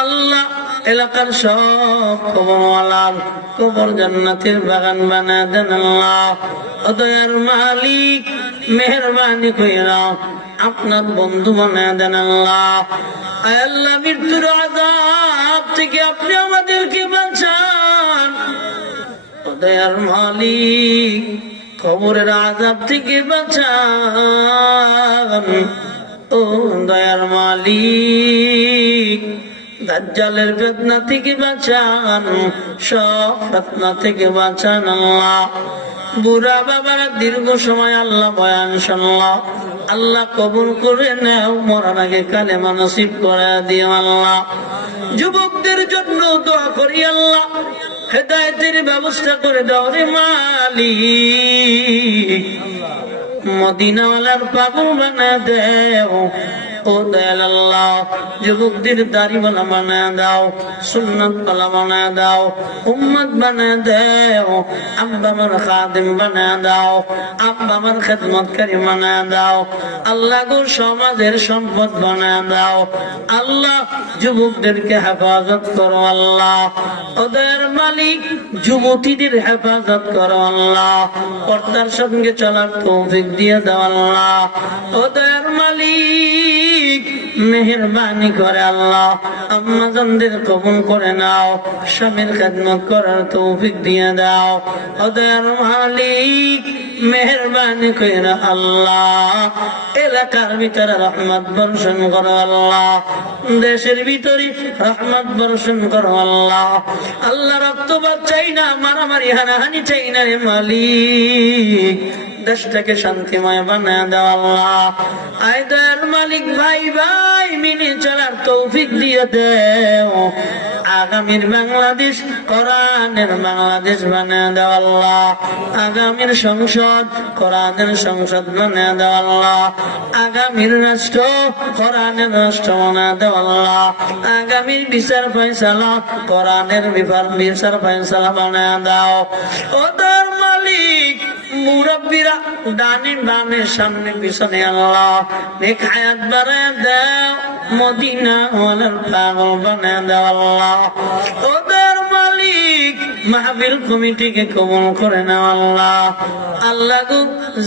আল্লাহ এলাকার সব কবরওয়ালার কবর জান্নাতের বাগান বানা দেন আল্লাহ। ও দয়ার মালিক মেহরবানি কইরা আপনার বন্ধু বানা দেন আল্লাহ। মৃত্যুর আজাব থেকে আপনি আমাদেরকে বাঁচান। ও দয়ার মালিক কবরের আজাব থেকে বাঁচান। ও দয়ার মালিক দাজ্জালের বেদনা থেকে বাঁচান সব ফেতনা থেকে বাঁচান বুড়া বাবারা দীর্ঘ সময় আল্লাহ বয়ান শুনলাম আল্লাহ। কবুল করে নেও, মরার আগে কালে মানসিব করে দিও আল্লাহ। যুবকদের জন্য দোয়া করি আল্লাহ। হেদায়তের ব্যবস্থা করে দাও রে মালিক। মদিনাওয়ালার পাগল বানা দেও ও দয়াল আল্লাহ যুবকদের দাড়িওয়ালা বানা দাও, সুন্নত পালা বানা দাও, উম্মত বানা দেও, আব্বা আমার খাদিম বানা দাও, আব্বা আমার খেদমতকারী বানা দাও, আল্লাহ গো সমাজের সম্পদ বানা দাও, আল্লাহ যুবকদেরকে হেফাজত করো আল্লাহ, ওদের মালিক যুবতীদের হেফাজত করো আল্লাহ, পর্দার সঙ্গে চলার তৌফিক দিয়ে দাও আল্লাহ, ওদের মালিক মেহরবানি করে আল্লাহ। আম্মাজানদের কবুল করে নাও। স্বামীর খেদমত করার তৌফিক দিয়ে দাও। ওদের মালিক, মেহরবানি করে আল্লাহ। এলাকার ভিতরে রহমত বর্ষণ করো আল্লাহ। দেশের ভিতরে রহমত বর্ষণ করো আল্লাহ। আল্লাহ রক্তপাত চাই না, মারামারি, হানাহানি চাই না রে মালিক। দেশটাকে শান্তিময় বানা দাও আল্লাহ। আয়দার মালিক ভাই ভাই মিলে চলার তৌফিক দিয়ে দেও। আগামীর বাংলাদেশ, কোরআনের বাংলাদেশ বানা দাও আল্লাহ। আগামীর সংসদ, কোরআনের সংসদ বানা দাও আল্লাহ। আগামীর রাষ্ট্র, কোরআনের রাষ্ট্র বানা দাও আল্লাহ। আগামীর বিচার ফয়সালা, কোরআনের বিচার ফয়সালা বানা দাও। ও তোর মালিক মুরব্বীরা ডানে বামে সামনে পিছনে আল্লাহ। নেক হায়াত বাড়ায় দাও, মদিনা ওয়ালার পাগল বানায় দাও আল্লাহ। ওদের মালিক মাহবিল কমিটিকে কবল করে নাও আল্লাহ। আল্লাহ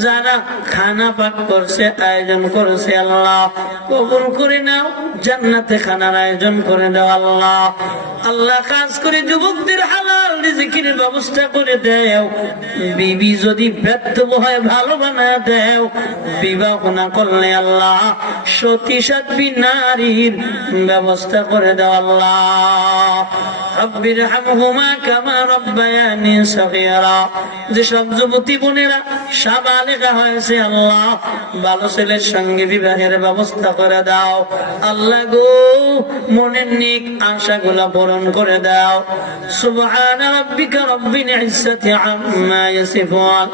যারা খানা পাক করছে, আয়োজন করেছে আল্লাহ। কবুল করে নাও, জান্নাতে খানার আয়োজন করে দাও আল্লাহ। আল্লাহ কাজ করে যুবকদের হালাল রিজিকের ব্যবস্থা করে দেও। বিবি যদি ব্যর্থ হয়, ভালো বানা দেও। বিবাহ না করলে আল্লাহ সতী সাধ্বী নারীর ব্যবস্থা করে দাও আল্লাহ। রব্বির হামহুমা কামা রব্বায়ানি সগীরা যেসব যুবতী বোনেরা সাবালেগা হয়েছে আল্লাহ ভালো ছেলের সঙ্গে বিবাহের ব্যবস্থা করে দাও আল্লাহ গো মনের নিক আশাগুলা পূরণ করে দাও সুবহান রাব্বিকা রব্বিল ইজ্জাতি আম্মা ইয়াসিফুন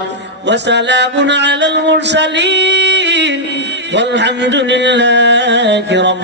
ওয়া সালামুন আলাল মুরসালিন والحمد لله رب